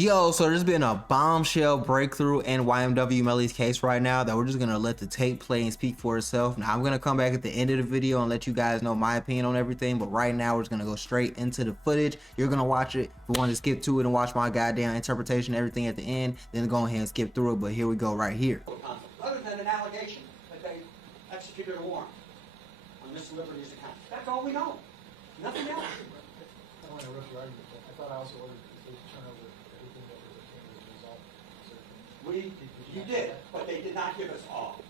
Yo, so there's been a bombshell breakthrough in YMW Melly's case right now that we're just gonna let the tape play and speak for itself. Now I'm gonna come back at the end of the video and let you guys know my opinion on everything, but right now we're just gonna go straight into the footage. You're gonna watch it. If you want to skip to it and watch my goddamn interpretation, everything at the end, then go ahead and skip through it. But here we go right here. Other than an allegation that they executed a warrant on Miss Liberty's account. That's all we know. Nothing else. I don't want to interrupt your argument, but I thought I also ordered the state to turn over everything that was obtained as a result. You did, but they did not give us all.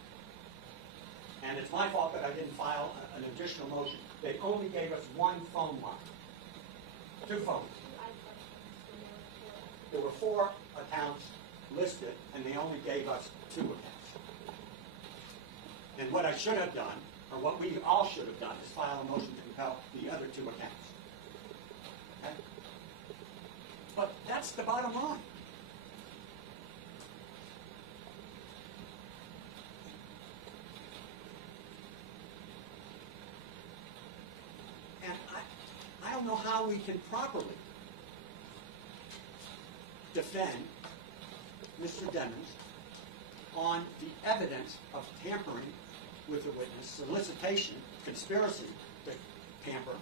And it's my fault that I didn't file an additional motion. They only gave us one phone line. 2 phones. There were 4 accounts listed, and they only gave us 2 accounts. And what I should have done, or what we all should have done, is file a motion to compel the other 2 accounts. Okay? But that's the bottom line. And I don't know how we can properly defend Mr. Demons on the evidence of tampering with the witness, solicitation, conspiracy to tamper,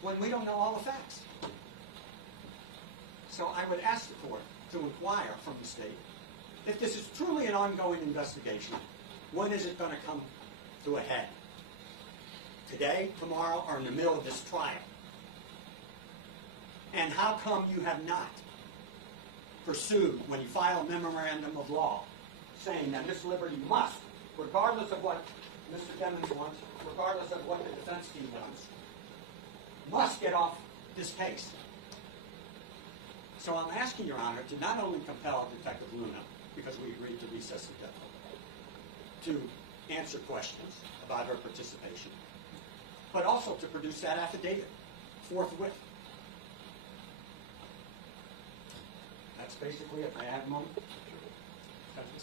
when we don't know all the facts. So I would ask the court to inquire from the state, if this is truly an ongoing investigation, when is it going to come to a head? Today, tomorrow, or in the middle of this trial? And how come you have not pursued, when you file a memorandum of law, saying that Miss Liberty must, regardless of what Mr. Demons wants, regardless of what the defense team wants, must get off this case? So I'm asking Your Honor to not only compel Detective Luna, because we agreed to recess the death penalty, to answer questions about her participation, but also to produce that affidavit forthwith. That's basically it. May I have a moment? Thank you.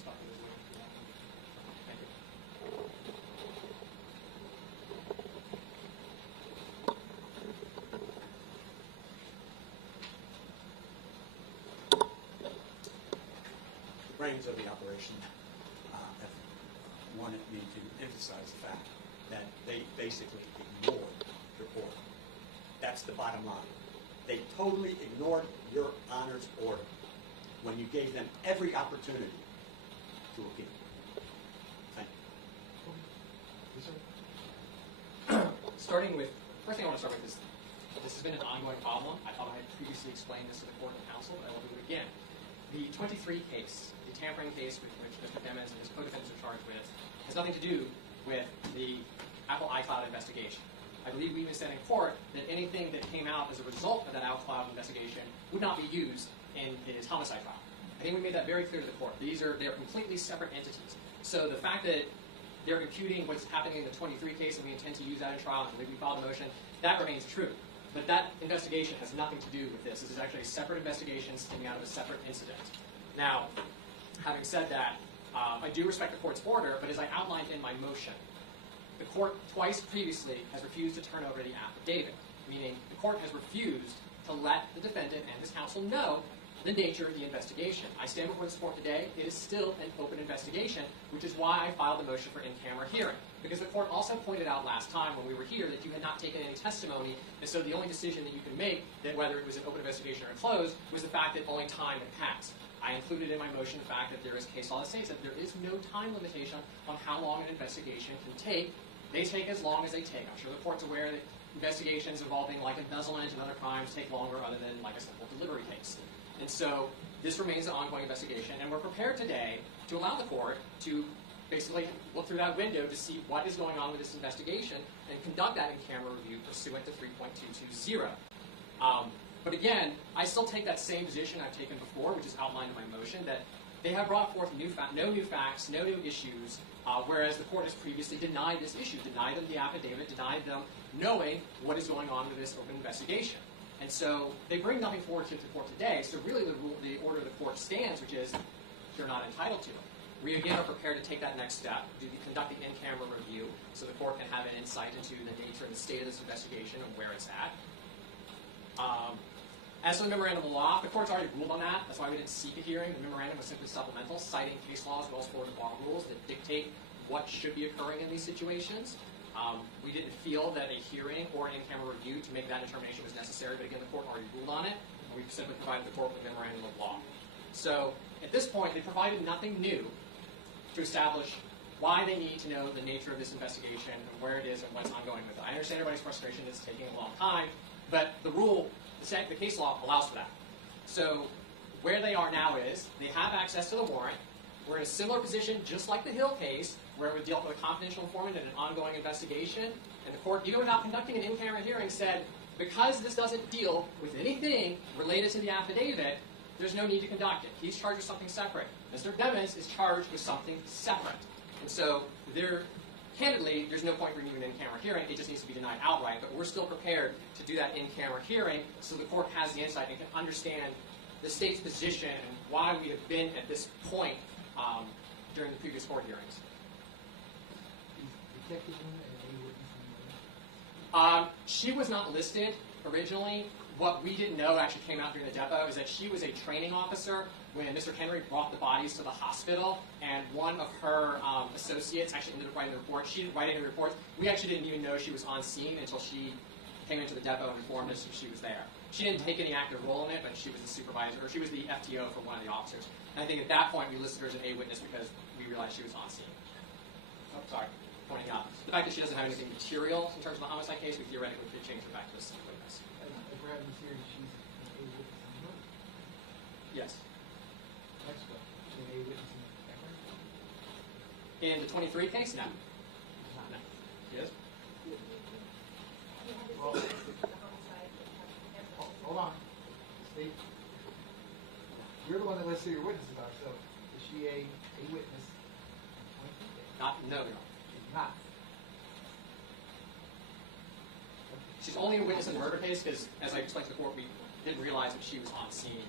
The brains of the operation have wanted me to emphasize the fact that they basically ignored your order. That's the bottom line. They totally ignored Your Honor's order when you gave them every opportunity to appeal. Thank you. Yes, sir. Starting with, first thing I want to start with is, this has been an ongoing problem. I thought I had previously explained this to the court and counsel, but I will do it again. The 23 case, the tampering case with which Mr. Demons and his co-defendants are charged with, has nothing to do with the Apple iCloud investigation. I believe we even said in court that anything that came out as a result of that iCloud investigation would not be used in his homicide trial. I think we made that very clear to the court. They're completely separate entities. So the fact that they're imputing what's happening in the 23 case and we intend to use that in trial and we filed a motion, that remains true. But that investigation has nothing to do with this. This is actually a separate investigation stemming out of a separate incident. Now, having said that, I do respect the court's order, but as I outlined in my motion, the court twice previously has refused to turn over the affidavit, meaning the court has refused to let the defendant and his counsel know the nature of the investigation. I stand before this court today. It is still an open investigation, which is why I filed the motion for in-camera hearing. Because the court also pointed out last time when we were here that you had not taken any testimony, and so the only decision that you can make, that whether it was an open investigation or closed, was the fact that only time had passed. I included in my motion the fact that there is case law that states that there is no time limitation on how long an investigation can take. They take as long as they take. I'm sure the court's aware that investigations involving like embezzlement and other crimes take longer other than like a simple delivery case. And so this remains an ongoing investigation, and we're prepared today to allow the court to basically look through that window to see what is going on with this investigation and conduct that in-camera review pursuant to 3.220. But again, I still take that same position I've taken before, which is outlined in my motion, that they have brought forth no new facts, no new issues, whereas the court has previously denied this issue, denied them the affidavit, denied them knowing what is going on with this open investigation. And so they bring nothing forward to the court today, so really the order of the court stands, which is you're not entitled to it. We again are prepared to take that next step, conduct the in-camera review, so the court can have an insight into the nature and the state of this investigation and where it's at. As for the memorandum of law, the court's already ruled on that. That's why we didn't seek a hearing. The memorandum was simply supplemental, citing case laws as well as Florida bar rules that dictate what should be occurring in these situations. We didn't feel that a hearing or an in-camera review to make that determination was necessary, but again, the court already ruled on it, and we simply provided the court with a memorandum of law. So at this point, they provided nothing new to establish why they need to know the nature of this investigation and where it is and what's ongoing with it. I understand everybody's frustration, it's taking a long time, but the rule, the case law allows for that. So where they are now is, they have access to the warrant. We're in a similar position, just like the Hill case, where we dealt with a confidential informant in an ongoing investigation, and the court, even without conducting an in-camera hearing, said, because this doesn't deal with anything related to the affidavit, there's no need to conduct it. He's charged with something separate. Mr. Demons is charged with something separate. And so, candidly, there's no point renewing an in-camera hearing. It just needs to be denied outright. But we're still prepared to do that in-camera hearing so the court has the insight and can understand the state's position and why we have been at this point during the previous court hearings. She was not listed originally. What we didn't know actually came out during the depo is that she was a training officer when Mr. Henry brought the bodies to the hospital, and one of her associates actually ended up writing the report. She didn't write any reports. We actually didn't even know she was on scene until she came into the depot and informed us that she was there. She didn't take any active role in it, but she was the supervisor, or she was the FTO for one of the officers. And I think at that point we listed her as an A witness because we realized she was on scene. Oh, sorry, pointing out. The fact that she doesn't have anything material in terms of the homicide case, we theoretically could change her back to a C witness. If we're having this hearing, she's an A witness in the murder. Yes. Next one, she's an A witness in the Henry? In the 23 case, no. No. She is? Well, hold on. State. You're the one that lists who your witnesses are, so is she a witness in the 23 case? No, Your Honor. She's not. She's only a witness in the murder case because, as I explained to the court, we didn't realize that she was on scene.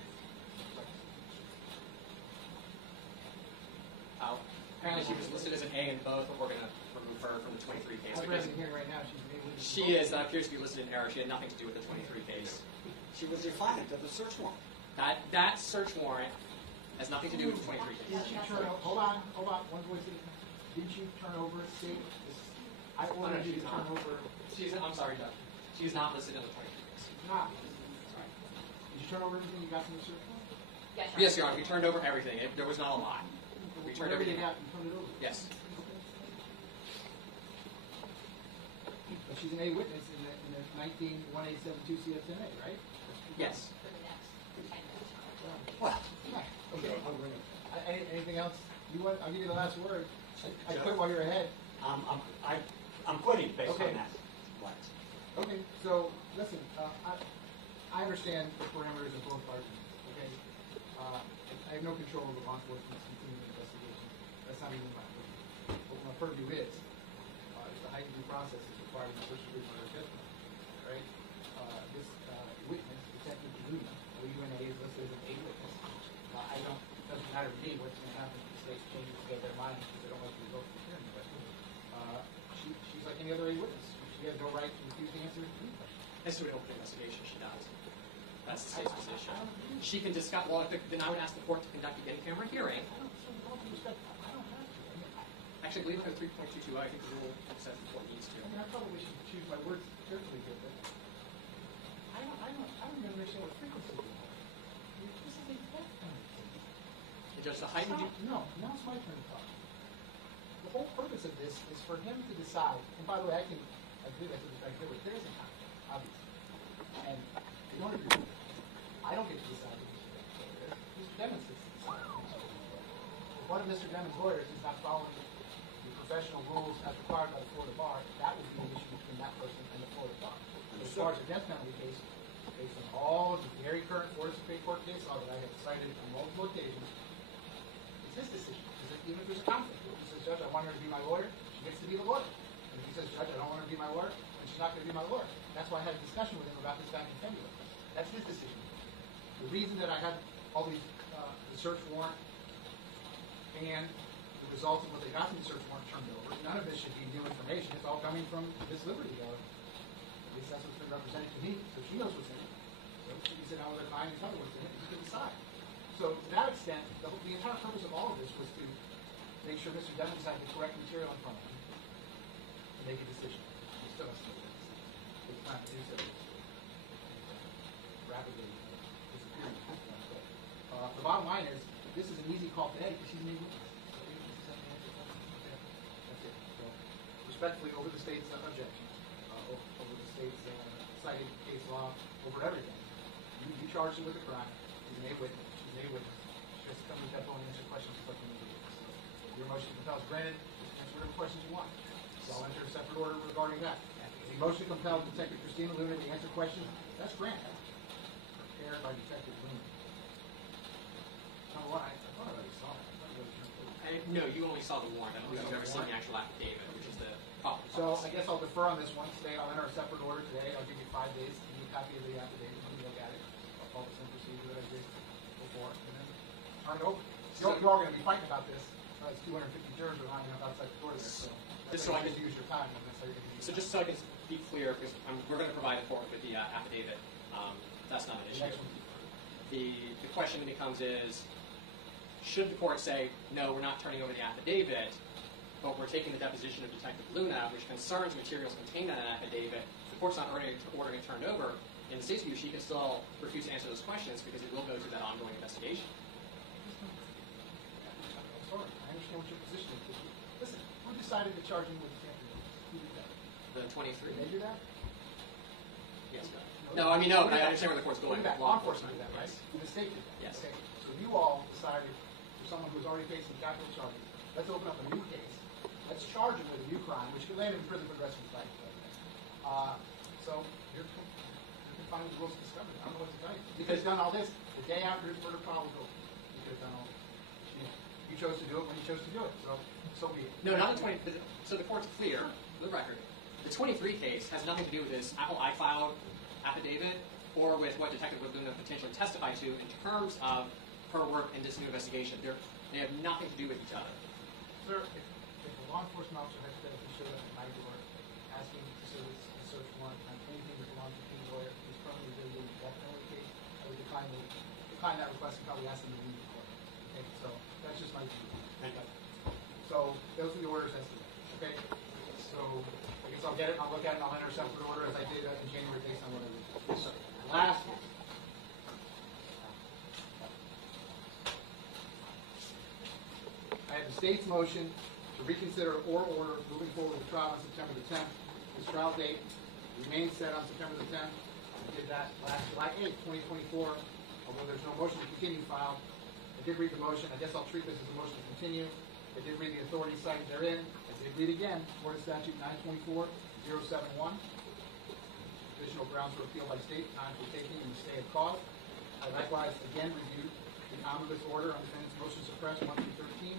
Apparently she was listed as an A in both, but we're going to remove her from the 23 case. I'm reading here right now. She's an A witness. She is, that appears to be listed in error. She had nothing to do with the 23 case. She was defiant of the search warrant. That search warrant has nothing to do with the 23 case. Didn't you turn over? Hold on. One voice at a time. Didn't you turn over a state? I ordered you to turn over. I'm sorry, Doug. She's not listed in the 23 case. Not. Sorry. Did you turn over everything you got from the search warrant? Yes, Your Honor. We turned over everything. There was not a lie. We turned Whatever you everything got, over. you turned it over. Yes. But she's an A witness in the 19-1872 CFMA, right? Yes. Well, Okay. Anything else? I'll give you the last word. I quit while you're ahead. I'm quitting based Okay. on that. What? Okay, so listen, I understand the parameters of both arguments. Okay, I have no control over law enforcement's continuing investigation. That's not even my purview. What my purview is the heightened due process is required in the first degree murder judgment. Right? This witness, Detective Januna, OUNA, is listed as an A witness. It doesn't matter to me what's going to happen if the state changes their mind because they don't like the results of the hearing. But she's like any other A witness. She has no right to refuse to answer any question. As to an open investigation, she does. That's the state's position. She can discuss, well, then I would ask the court to conduct an in-camera hearing. I don't have to. Actually, I believe under 3.22, I think the rule says the court needs to. I probably should choose my words carefully here, but I don't even understand what frequency we have. This is a death penalty. Judge, the heightened due... No, now it's my turn to talk. The whole purpose of this is for him to decide, and by the way, I agree with there is a conflict, obviously. And I don't agree with it. I don't get to decide who Mr. Demons gets to decide. If one of Mr. Demons' lawyers is not following the professional rules as required by the Florida Bar, that would be an issue between that person and the Florida Bar. As far as the death penalty case, based on all of the very current Florida Supreme Court case law that I have cited on multiple occasions, it's his decision. Even if there's a conflict, if he says, Judge, I want her to be my lawyer, she gets to be the lawyer. And if he says, Judge, I don't want her to be my lawyer, then she's not going to be my lawyer. That's why I had a discussion with him about this back in February. That's his decision. The reason that I had all these, the search warrant and the results of what they got from the search warrant turned over, none of this should be new information. It's all coming from Miss Liberty. At least that's what's been represented to me, so she knows what's in it. So you sit down with a client and tell them what's in it, you can decide. So to that extent, the entire purpose of all of this was to make sure Mr. Devins had the correct material in front of him to make a decision. He still has to make that decision. It's time to do so. Rapidly disappearing. The bottom line is, this is an easy call today because she's made witness. That's it. So, respectfully, over the state's objection, over the state's cited case law, over everything. You charged her with a crime. She's made witness. She's made witness. She has to come to the depot and answer questions just like we need to do. So, your motion to compel is granted. Just answer whatever questions you want. So I'll enter a separate order regarding that. The motion to compel Detective Christina Luna to answer questions, that's granted. Prepared by Detective Luna. Number one, I thought I already saw that. I thought it was just No, you only saw the warrant. I don't think you've ever seen the actual affidavit, which is the proper So process. I guess I'll defer on this one. Today I'll enter a separate order today. I'll give you 5 days to give me a copy of the affidavit. Let me look at it. I'll follow the same procedure that I did before. And then turn it over. You're all going to be fighting about this. It's 250 jurors are lining up outside the door there. So Just so I can use your time. That's how you're going to use So just so I can be clear, because we're going to provide a form with the affidavit. That's not an the issue. next one. The question that becomes is, should the court say, no, we're not turning over the affidavit, but we're taking the deposition of Detective Luna, which concerns materials contained in that affidavit, the court's not ordering it turned over. In the state's view, she can still refuse to answer those questions because it will go through that ongoing investigation. I'm sorry. I understand what your position is. Listen, who decided to charge him with attempted murder? Who did that? The 23? Did they do that? Yes. No, I mean, no, but I understand where the court's Who going. did that? Law enforcement did that, right? The state did that. Yes. Okay. So you all decided, for someone who's already facing capital charges, let's open up a new case. Let's charge him with a new crime, which could land him in prison for the rest of his life. So you're confined with gross discovery. I don't know what to tell you. You could have done all this the day after his murder trial was over. You could have done all this. You chose to do it when you chose to do it. So be it. No, not the 20. So the court's clear, for the record. The 23 case has nothing to do with this Apple iCloud affidavit or with what Detective Luna potentially testified to in terms of her work in this new investigation. They have nothing to do with each other. Sir, if a law enforcement officer hypothetically showed up at my door asking to service a search warrant on anything that belongs to any lawyer who's currently litigating the death penalty case, I would decline that request and probably ask them to leave the court. Okay, so that's just my view. So those are the orders as to that. Okay? So I guess I'll get it, I'll look at it, and I'll enter a separate order as I did in January based on what I did. Yes, sir. Last one. I have the state's motion to reconsider or order moving forward with trial on September the 10th. This trial date remains set on September the 10th. I did that last July 8th, 2024, although there's no motion to continue filed. I did read the motion. I guess I'll treat this as a motion to continue. I did read the authority cited therein. I did read again, Florida Statute 924-071. Additional grounds for appeal by state, time for taking and the stay of cause. I likewise again reviewed the omnibus order on defendant's motion to suppress 1 through 13,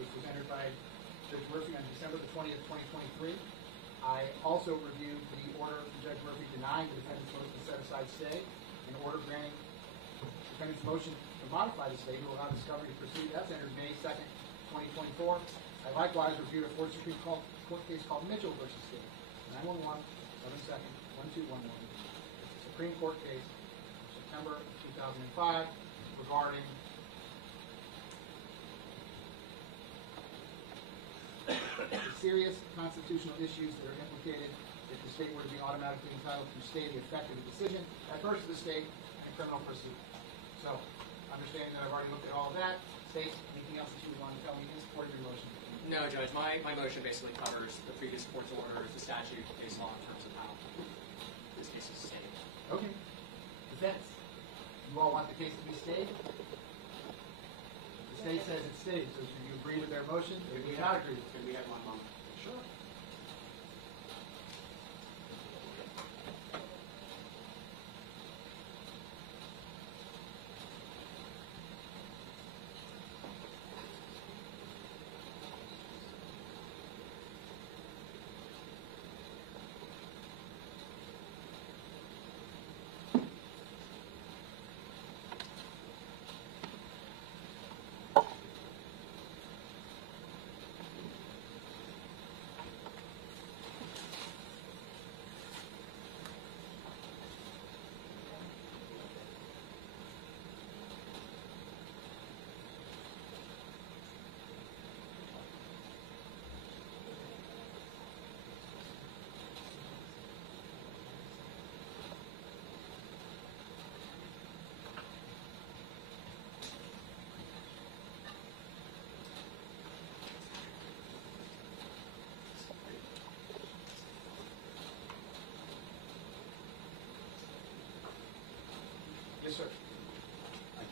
which was entered by Judge Murphy on December the 20th, 2023. I also reviewed the order from Judge Murphy denying the defendant's motion to set aside stay, an order granting the defendant's motion to modify the stay to allow discovery to proceed. That's entered May 2nd, 2024. I likewise reviewed a Fourth Supreme Court case called Mitchell v. State, 911, 7-2, 1211. It's a Supreme Court case from September 2005 regarding the serious constitutional issues that are implicated if the state were to be automatically entitled to stay the effect of the decision adverse to the state and criminal proceedings. So, understanding that I've already looked at all of that, state, anything else that you would want to tell me in support of your motion? No, Judge, my motion basically covers the previous court's orders, the statute, the case law in terms of how this case is stayed. Okay. Defense. You all want the case to be stayed? The state says it's stayed, so do you agree with their motion or do you not agree with it? Can we have 1 moment? Sure.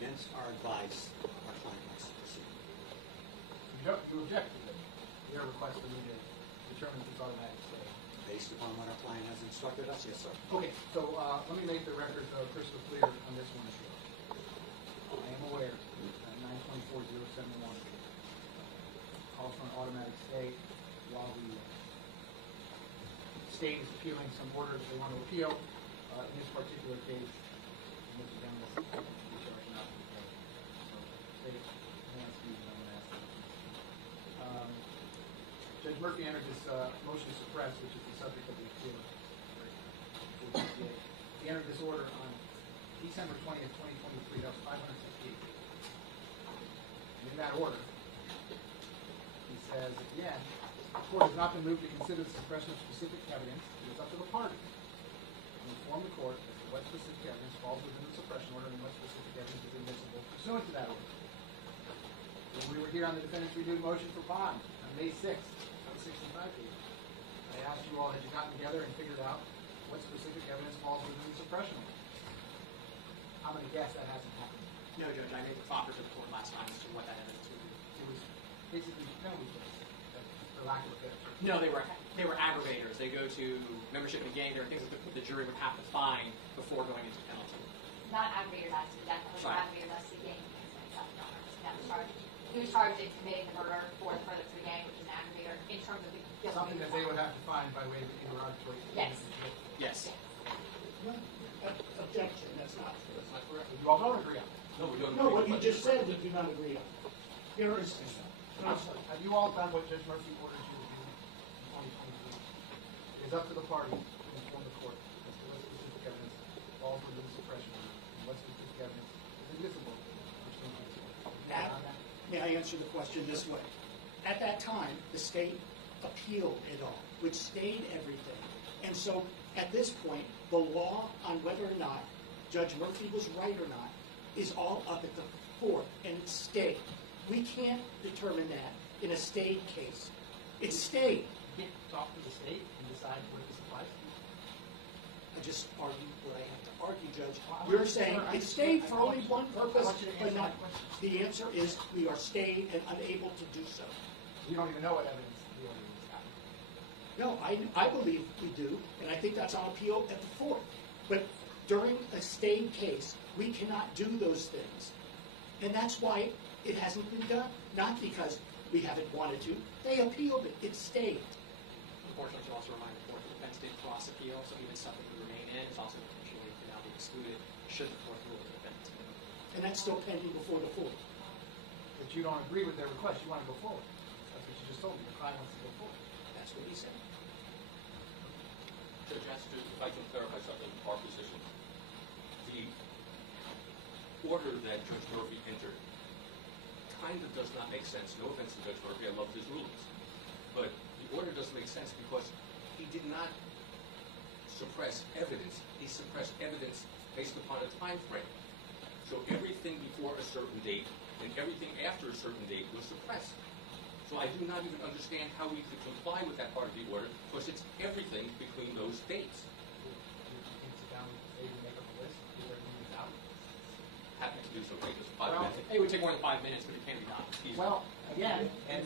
against our advice, our client wants to proceed. You object to their request for me to determine if it's automatic stay. Based upon what our client has instructed us, yes, sir. Okay, so let me make the record crystal clear on this one issue. I am aware that 924-071 calls for an automatic stay while the state is appealing some order that they want to appeal. In this particular case, Mr. Dennis is charged not to pay. So, state enhanced fees, and I'm going to ask them. Judge Murphy entered this motion to suppress, which is the subject of the appeal. He entered this order on December 20th, 2023. That was 568 days. And in that order, he says at the end, the court has not been moved to consider the suppression of specific evidence. It is up to the parties to inform the court as to what specific evidence falls within the suppression order and what specific evidence is admissible pursuant to that order. When we were here on the defendant's renewed motion for bond on May 6th, 65 days, I asked you all, had you gotten together and figured out what specific evidence falls within the suppression order? I'm going to guess that hasn't happened. No, Judge, I made the proffer to the court last time as to what that evidence would be. It was basically penalty phase, for lack of a better term. No, they were aggravators. They go to membership in a gang. There are things that the jury would have to find before going into penalty. Not aggravated as to death, but Right. aggravated as to gang offense, Your Honor. That was charged. He was charged in committing the murder for the furtherance of the gang, which is an aggravator in terms of the Something that they would have to find by way of interrogatory. Yes. Yes. Objection, that's not true. That's not correct. You all don't agree on it. No, we don't. No, what you just said, we do not agree on. Here is, Have you all done what Judge Murphy ordered you to do in 2023? It is up to the party to inform the court as to what specific evidence falls within the suppression order and what specific evidence is admissible pursuant to this order. may I answer the question this way? At that time, the state appealed it all, which stayed everything. And so, at this point, the law on whether or not Judge Murphy was right or not is all up at the court, and it's stayed. We can't determine that in a stayed case. It's stayed. You can't talk to the state and decide what this applies to. I just argued what I have to argue, Judge. You're saying it stayed for only one purpose, but not. The answer is we are stayed and unable to do so. You don't even know what evidence the order is happening. No, I believe we do, and I think that's on appeal at the court. But during a stayed case, we cannot do those things. And that's why it hasn't been done. Not because we haven't wanted to. They appealed it. It stayed. Unfortunately, to also remind the court, the defense did cross appeal, so even stuff that would remain in is also potentially can now be excluded should the court rule the defendant. And that's still pending before the court. But you don't agree with their request. You want to go forward. That's what you just told me. Your client wants to go forward. That's what he said. Judge, if I can clarify something, our position. The order that Judge Murphy entered kind of does not make sense. No offense to Judge Murphy, I love his rulings. But the order doesn't make sense because he did not suppress evidence. He suppressed evidence based upon a time frame. So everything before a certain date and everything after a certain date was suppressed. So I do not even understand how we could comply with that part of the order because it's everything between those dates. You can sit down and say you make up a list, figure everything out. Happy to do so. Take us 5 Well, minutes. It would take more than 5 minutes, but it can be done. It's easy. Well, again, and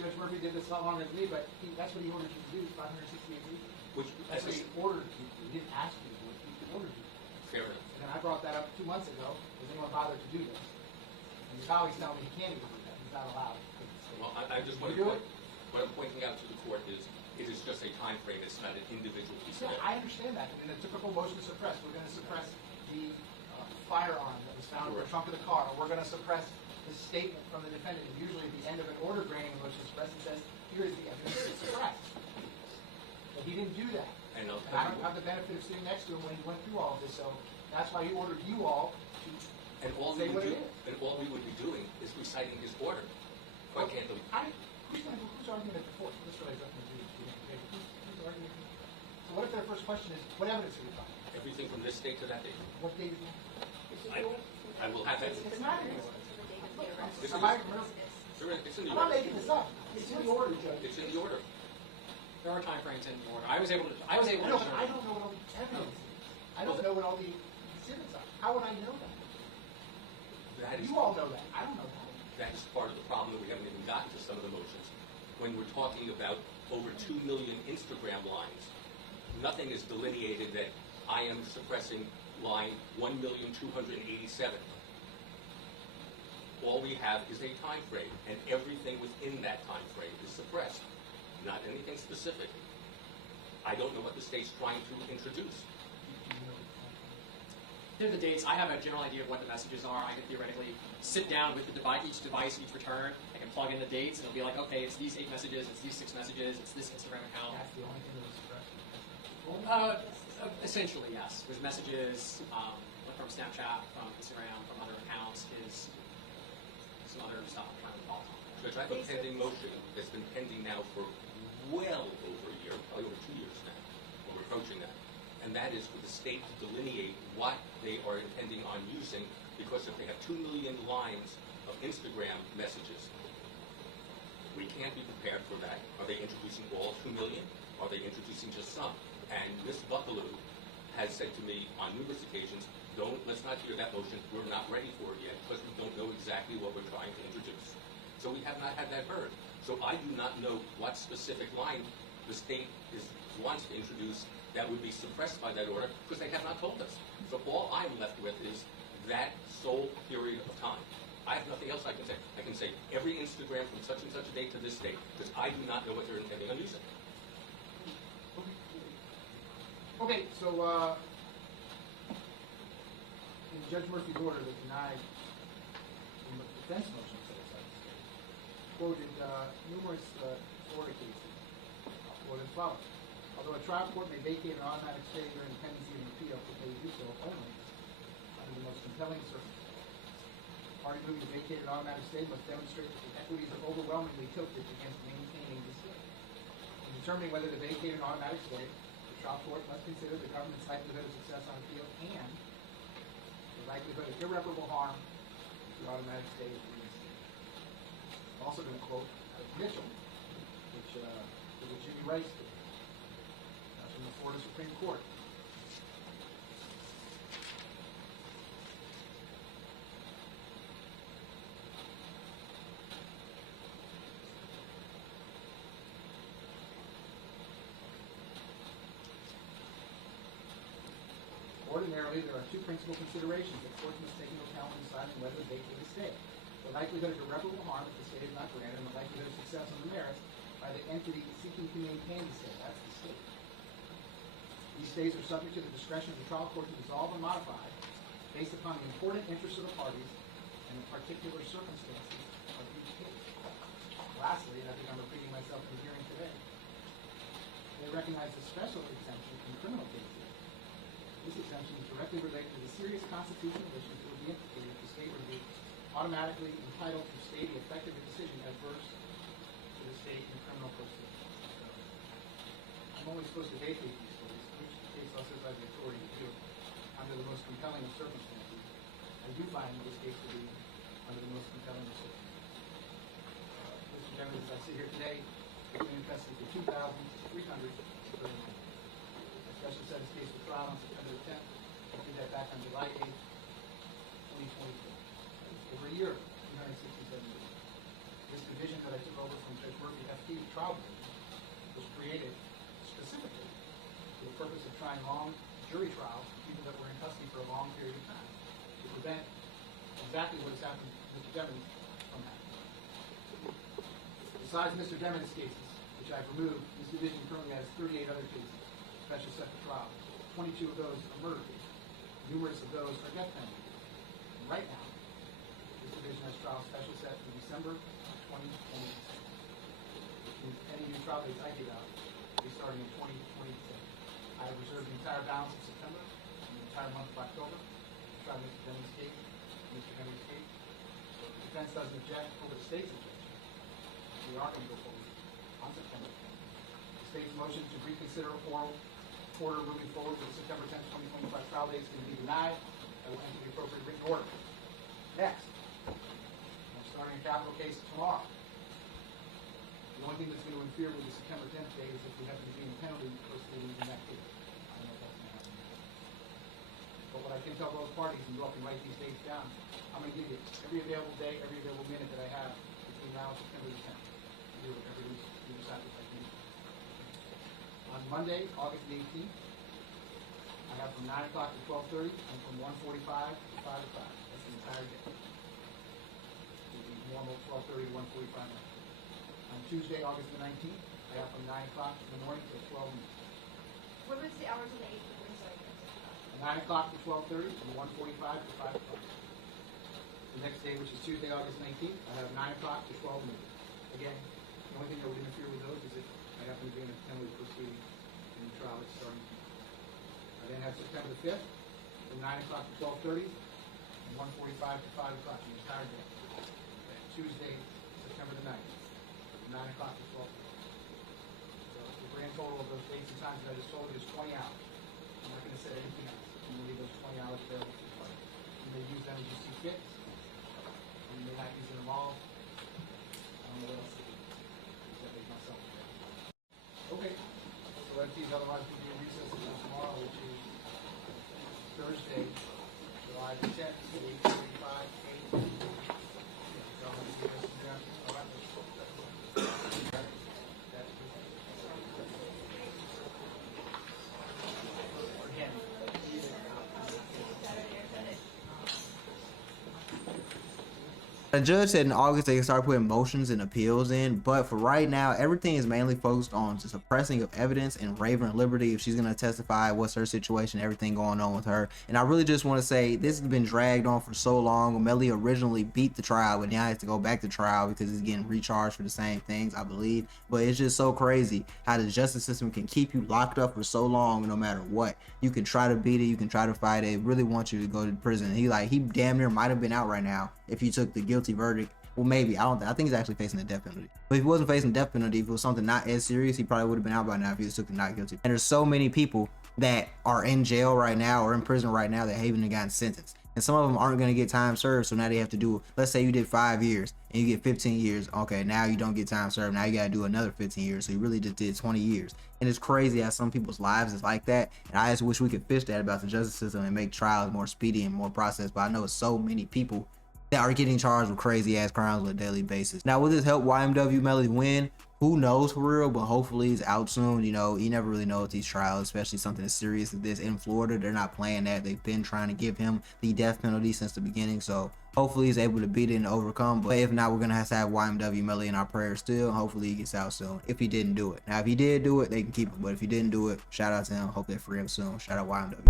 Judge Murphy did this not long as me, but that's what he ordered you to do, 568 weeks. Which, That's what he ordered you to do. He didn't ask you to do it. He ordered you to. fair enough. And then I brought that up 2 months ago. Does anyone bother to do this? And your colleagues tell me he can't even do that. He's not allowed. Well, I just want to You do point, what I'm pointing out to the court is, it is just a time frame. It's not an individual piece of Yeah, evidence. I understand that. In a typical motion to suppress, we're going to suppress the firearm that was found in the trunk of the car. Or we're going to suppress the statement from the defendant. And usually at the end of an order granting a motion to suppress, it says, here is the evidence to suppress. But he didn't do that. And I'll And tell I you don't have the benefit of sitting next to him when he went through all of this. So that's why he ordered you all to and all say we what would it do, is. and all we would be doing is reciting his order. Quite candidly. Who's arguing at the court? This really has nothing to do with the who's arguing? So what if their first question is, what evidence are we finding? Everything from this date to that date. What date is that? I will have that. It's not in this. This Am I, It's in the I'm not order. making this up. It's in the order, Judge. It's in the order. There are time frames in the order. I was able to. I was able to. No, but I don't know what all the evidence is. I don't know what all the exhibits are. How would I know that? That is, You all know that. I don't know that. that is part of the problem that we haven't even gotten to some of the motions. When we're talking about over 2 million Instagram lines, nothing is delineated that I am suppressing line 1,287,000. All we have is a time frame, and everything within that time frame is suppressed, not anything specific. I don't know what the state's trying to introduce. Here are the dates. I have a general idea of what the messages are. I can theoretically sit down with the each device, each return. I can plug in the dates, and it'll be like, okay, it's these 8 messages, it's these 6 messages, it's this Instagram account. That's the only thing that was suppressed. Essentially, yes. There's messages from Snapchat, from Instagram, from other accounts, some other stuff I'm trying to recall. Judge, I have a pending motion that's been pending now for well over a year, probably over 2 years now, or we're approaching that. And that is for the state to delineate what they are intending on using, because if they have 2 million lines of Instagram messages, we can't be prepared for that. Are they introducing all 2 million? Are they introducing just some? And Ms. Buckaloo has said to me on numerous occasions, let's not hear that motion, we're not ready for it yet, because we don't know exactly what we're trying to introduce. So we have not had that heard. So I do not know what specific line the state wants to introduce that would be suppressed by that order, because they have not told us. So all I'm left with is that sole period of time. I have nothing else I can say. I can say every Instagram from such and such a date to this date, because I do not know what they're intending on using. Okay, so in Judge Murphy's order that denied the defense motion set aside the state, quoted numerous Florida cases, quoted as follows. Although a trial court may vacate an automatic stay during the pendency of an appeal, it may do so only under the most compelling circumstances. The party moving to vacate an automatic stay must demonstrate that the equities are overwhelmingly tilted against maintaining the stay. In determining whether to vacate an automatic stay, the trial court must consider the government's likelihood of success on appeal and the likelihood of irreparable harm if the automatic stay is reinstated. I'm also going to quote Mitchell, which is a Jimmy Rice case. That's from the Florida Supreme Court. Ordinarily, there are 2 principal considerations that courts must take into account when deciding whether to vacate a stay. The likelihood of irreparable harm if the stay is not granted, and the likelihood of success on the merits by the entity seeking to maintain the stay. That's the state. These stays are subject to the discretion of the trial court to dissolve or modify based upon the important interests of the parties and the particular circumstances of each case. Lastly, and I think I'm repeating myself in the hearing today, they recognize the special exemption in criminal cases. This exemption is directly related to the serious constitutional issues that would be implicated if the state were to be automatically entitled to stay the effective decision adverse to the state in criminal proceedings. I'm only supposed to vacate these stays, which the case law says I have the authority to do under the most compelling of circumstances. I do find this case to be under the most compelling of circumstances. Mr. Chairman, as I sit here today, I've been in custody for 2,339 days. Special set his case for trial on September the 10th. I did that back on July 8th, 2024. Over a year, 367 days. This division that I took over from Judge Murphy FT trial division was created specifically for the purpose of trying long jury trials for people that were in custody for a long period of time to prevent exactly what has happened to Mr. Demings from happening. Besides Mr. Demings' cases, which I've removed, this division currently has 38 other cases. Special set for trial. 22 of those are murder cases. Numerous of those are death penalty cases. And right now, this division has trial special set for December 2026. Which means any new trial dates I give out will be starting in 2026. I have reserved the entire balance of September and the entire month of October to try Mr. Demings' case, Mr. Henry's case. So if the defense doesn't object over the state's objection, we are going to go forward on September 10th. The state's motion to reconsider oral order moving forward with the September 10th, 2025 trial date is going to be denied. I will enter the appropriate written order. Next, I'm starting a capital case tomorrow. The only thing that's going to interfere with the September 10th date is if we happen to be in penalty proceedings in that case. I don't know if that's going to happen. But what But I can tell both parties and go up and write these dates down. I'm gonna give you every available day, every available minute that I have between now and September the 10th. Do whatever you decide to take. On Monday, August the 18th, I have from 9 o'clock to 12:30 and from 1:45 to 5 o'clock. That's the entire day. It'll be normal 12:30 to 1:45. On Tuesday, August the 19th, I have from 9 o'clock in the morning to 12 noon. What was the hours on the 8th? From 9 o'clock to 12:30 and 1:45 to 5 o'clock. The next day, which is Tuesday, August 19th, I have 9 o'clock to 12 noon. Again, the only thing that would interfere with those is if I happen to be in a penalty proceeding and the trial is starting. I then have September the 5th, from 9 o'clock to 12:30 and 1:45 to 5 o'clock the entire day. Tuesday, September the 9th, from 9 o'clock to 12:30. So the grand total of those dates and times that I just told you is 20 hours. I'm not going to say anything else. I'm going to leave those 20 hours available to the party. You may use them as you see fit. And you may not use them at all. I don't know what else to do. Except make myself available. Okay. So let's see. Otherwise, we'll be in recess until tomorrow, which is Thursday, July the 10th, 8:45 a.m. The judge said in August they can start putting motions and appeals in, but for right now, everything is mainly focused on the suppressing of evidence and Raven Liberty. If she's going to testify, what's her situation, everything going on with her. And I really just want to say this has been dragged on for so long. Melly originally beat the trial, but now he has to go back to trial because he's getting recharged for the same things, I believe. But it's just so crazy how the justice system can keep you locked up for so long no matter what. You can try to beat it, you can try to fight it. They really want you to go to prison. He damn near might have been out right now if you took the guilty verdict. Well, maybe. I think he's actually facing a death penalty. But if he wasn't facing death penalty, if it was something not as serious, he probably would have been out by now if he just took the not guilty. And there's so many people that are in jail right now or in prison right now that haven't even gotten sentenced. And some of them aren't going to get time served, so now they have to do, let's say you did 5 years and you get 15 years. Okay, now you don't get time served. Now you got to do another 15 years. So you really just did 20 years. And it's crazy how some people's lives is like that. And I just wish we could fix that about the justice system and make trials more speedy and more processed. But I know so many people that are getting charged with crazy ass crimes on a daily basis. Now, will this help YMW Melly win? Who knows for real, but hopefully he's out soon. You know, you never really know with these trials, especially something as serious as this. In Florida, they're not playing that. They've been trying to give him the death penalty since the beginning. So hopefully he's able to beat it and overcome. But if not, we're going to have YMW Melly in our prayers still. Hopefully he gets out soon if he didn't do it. Now, if he did do it, they can keep it. But if he didn't do it, shout out to him. Hope they free him soon. Shout out YMW.